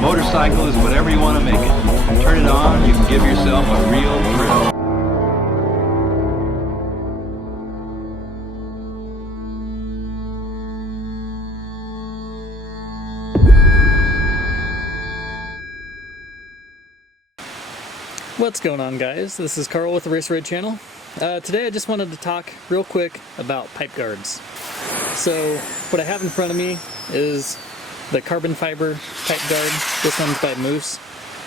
motorcycle is whatever you want to make it. Turn it on, you can give yourself a real thrill. What's going on, guys? This is Carl with the RacerRed channel. Today I just wanted to talk real quick about pipe guards. So what I have in front of me is the carbon fiber pipe guard. This one's by Moose,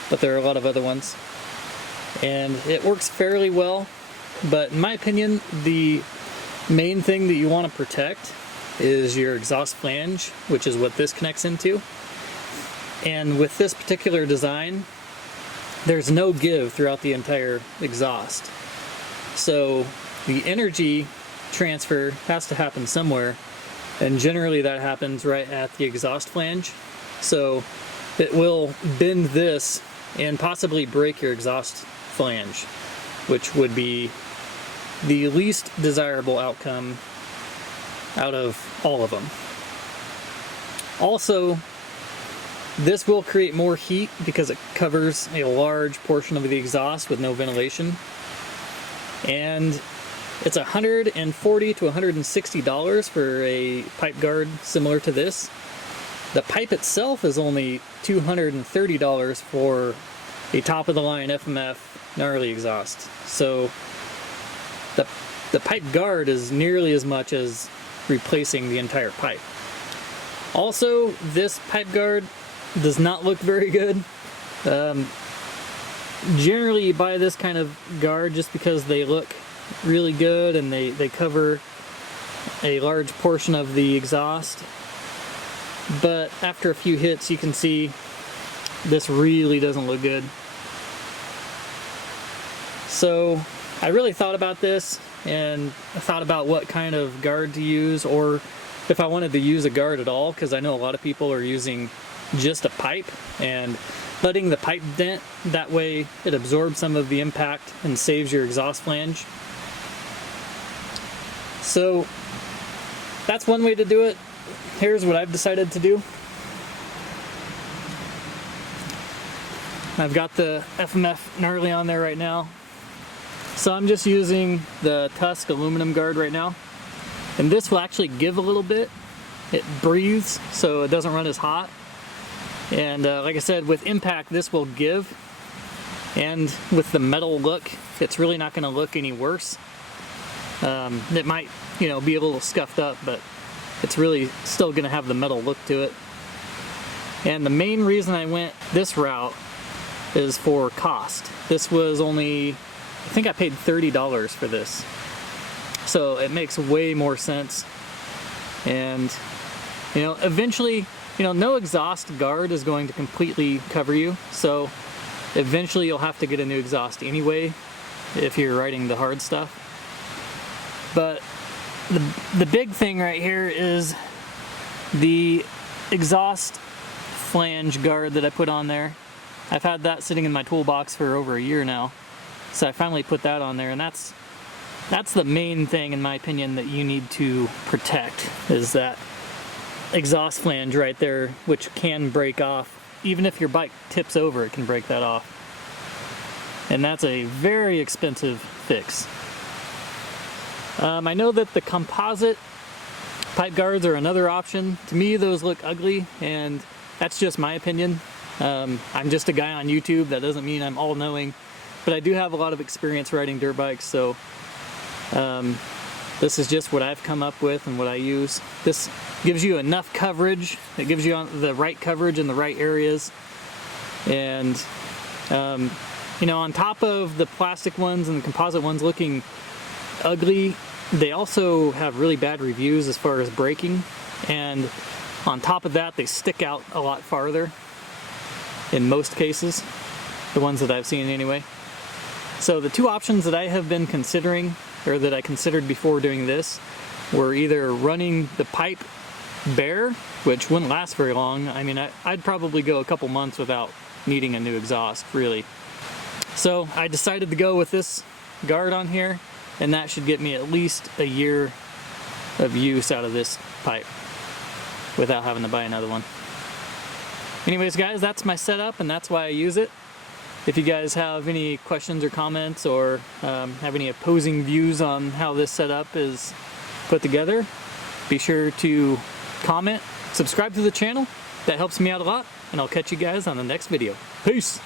but there are a lot of other ones. And it works fairly well, but in my opinion, the main thing that you want to protect is your exhaust flange, which is what this connects into. And with this particular design, there's no give throughout the entire exhaust. So the energy transfer has to happen somewhere, and generally that happens right at the exhaust flange. So it will bend this and possibly break your exhaust flange, which would be the least desirable outcome out of all of them. Also, this will create more heat because it covers a large portion of the exhaust with no ventilation. And it's $140 to $160 for a pipe guard similar to this. The pipe itself is only $230 for a top-of-the-line FMF gnarly exhaust. So the pipe guard is nearly as much as replacing the entire pipe. Also, this pipe guard does not look very good. Generally you buy this kind of guard just because they look really good and they cover a large portion of the exhaust. But after a few hits you can see this really doesn't look good. So I really thought about this and I thought about what kind of guard to use, or if I wanted to use a guard at all, because I know a lot of people are using just a pipe and letting the pipe dent. That way it absorbs some of the impact and saves your exhaust flange. So that's one way to do it. Here's what I've decided to do. I've got the FMF gnarly on there right now. So I'm just using the Tusk aluminum guard right now. And this will actually give a little bit. It breathes so it doesn't run as hot. And like I said, with impact this will give, and with the metal look it's really not going to look any worse. It might, be a little scuffed up, but it's really still going to have the metal look to it. And the main reason I went this route is for cost. This was only, I think I paid $30 for this, so it makes way more sense. And eventually, no exhaust guard is going to completely cover you, so eventually you'll have to get a new exhaust anyway if you're riding the hard stuff. But the big thing right here is the exhaust flange guard that I put on there. I've had that sitting in my toolbox for over a year now, so I finally put that on there, and that's the main thing in my opinion that you need to protect, is that exhaust flange right there, which can break off. Even if your bike tips over, it can break that off. And that's a very expensive fix. I know that the composite pipe guards are another option. To me, those look ugly, and that's just my opinion. I'm just a guy on YouTube. That doesn't mean I'm all-knowing, but I do have a lot of experience riding dirt bikes, so this is just what I've come up with and what I use. This gives you enough coverage. It gives you the right coverage in the right areas. And, on top of the plastic ones and the composite ones looking ugly, they also have really bad reviews as far as braking. And on top of that, they stick out a lot farther in most cases, the ones that I've seen anyway. So the two options that I have been considering, or that I considered before doing this, were either running the pipe bare, which wouldn't last very long. I mean, I'd probably go a couple months without needing a new exhaust, really. So I decided to go with this guard on here, and that should get me at least a year of use out of this pipe without having to buy another one. Anyways guys, that's my setup and that's why I use it. If you guys have any questions or comments or have any opposing views on how this setup is put together, be sure to comment, subscribe to the channel. That helps me out a lot, and I'll catch you guys on the next video. Peace!